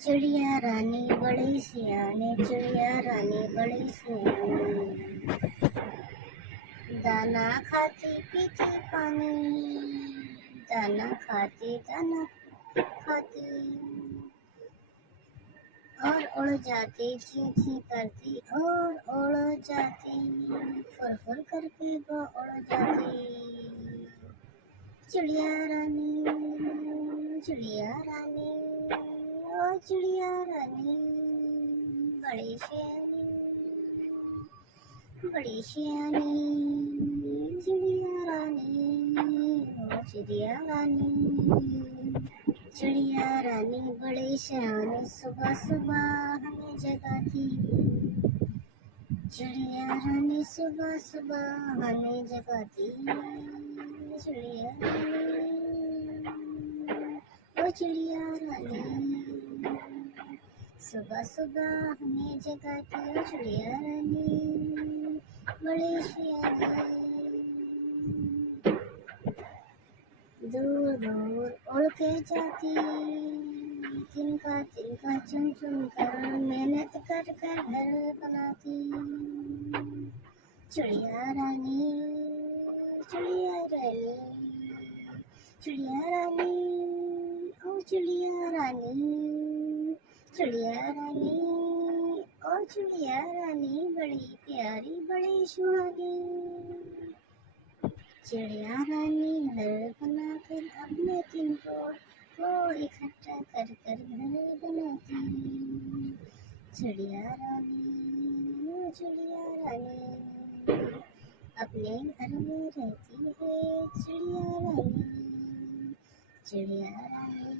चिड़िया रानी बड़ी सियानी, चिड़िया रानी बड़ी सियानी, दाना खाती पीती पानी, दाना खाती और उड़ जाती, चीं चीं करती और उड़ जाती, फुर फुर करके वो उड़ जाती। चिड़िया रानी, चिड़िया रानी, ओ चिड़िया रानी बड़ी सियानी, बड़ी सियानी, चिड़िया रानी, ओ चिड़िया रानी। चिड़िया रानी बड़ी सियानी, सुबह सुबह हमें जगाती, चिड़िया रानी सुबह सुबह हमें जगाती। चिड़िया रानी, ओ चिड़िया रानी, सुबह सुबह हमें जगाती, ओ चिड़िया रानी बड़ी सियानी। दूर दूर उड़ के जाती, तिनका तिनका चुन चुन कर मेहनत कर कर घर बनाती। चिड़िया रानी, चिड़िया रानी, चिड़िया रानी, ओ चिड़िया रानी, चिड़िया रानी, ओ चिड़िया रानी बड़ी प्यारी बड़ी सुहानी। चिड़िया रानी घर बनाकर अपने तिनकों को इकट्ठा कर कर घर बनाती। चिड़िया रानी, चिड़िया रानी अपने घर में रहती है। चिड़िया रानी, चिड़िया रानी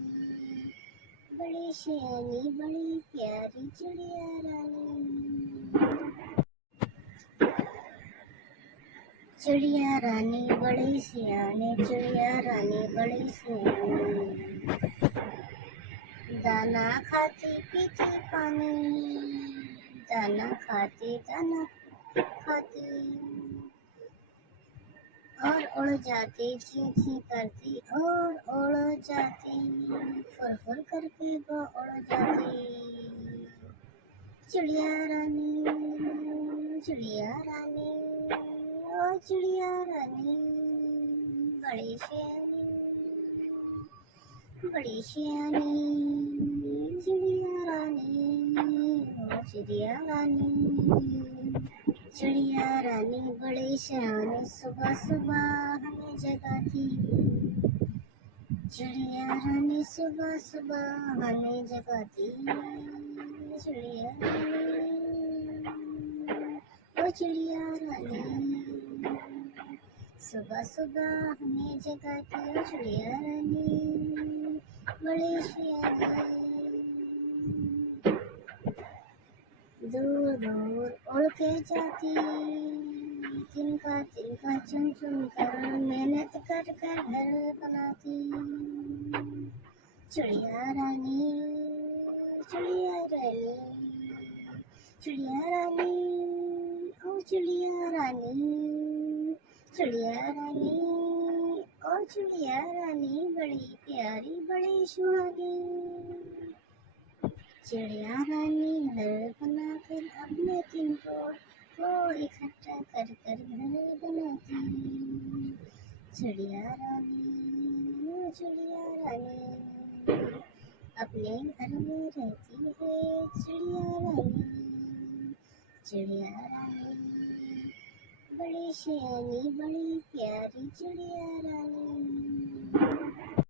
बड़ी सियानी बड़ी प्यारी चिड़िया रानी। चिड़िया रानी बड़ी सियानी, चिड़िया रानी बड़ी सियानी, दाना खाती पीती पानी, दाना खाती और उड़ जाती, चीं चीं करती और उड़ जाती, फुर फुर करके वो उड़ जाती। चिड़िया रानी, चिड़िया रानी, ओ चिड़िया रानी बड़ी सियानी, बड़ी सियानी, चिड़िया रानी, ओ चिड़िया रानी। चिड़िया रानी बड़ी सियानी, सुबह सुबह हमें जगाती, चिड़िया रानी सुबह सुबह हमें जगाती। चिड़िया रानी, ओ चिड़िया रानी सुबह सुबह हमें जगाती, ओ चिड़िया रानी बड़ी सियानी। दूर दूर उड़ के जाती, तिनका तिनका चुन चुन कर मेहनत कर कर घर बनाती। चिड़िया रानी, चिड़िया रानी, चिड़िया रानी, ओ चिड़िया रानी, चिड़िया रानी, ओ चिड़िया रानी बड़ी प्यारी बड़ी सुहानी। चिड़िया रानी घर बनाकर अपने तिनकों को इकट्ठा कर कर घर बनाती। चिड़िया रानी, चिड़िया रानी अपने घर में रहती है। चिड़िया रानी, चिड़िया रानी बड़ी सियानी बड़ी प्यारी चिड़िया रानी।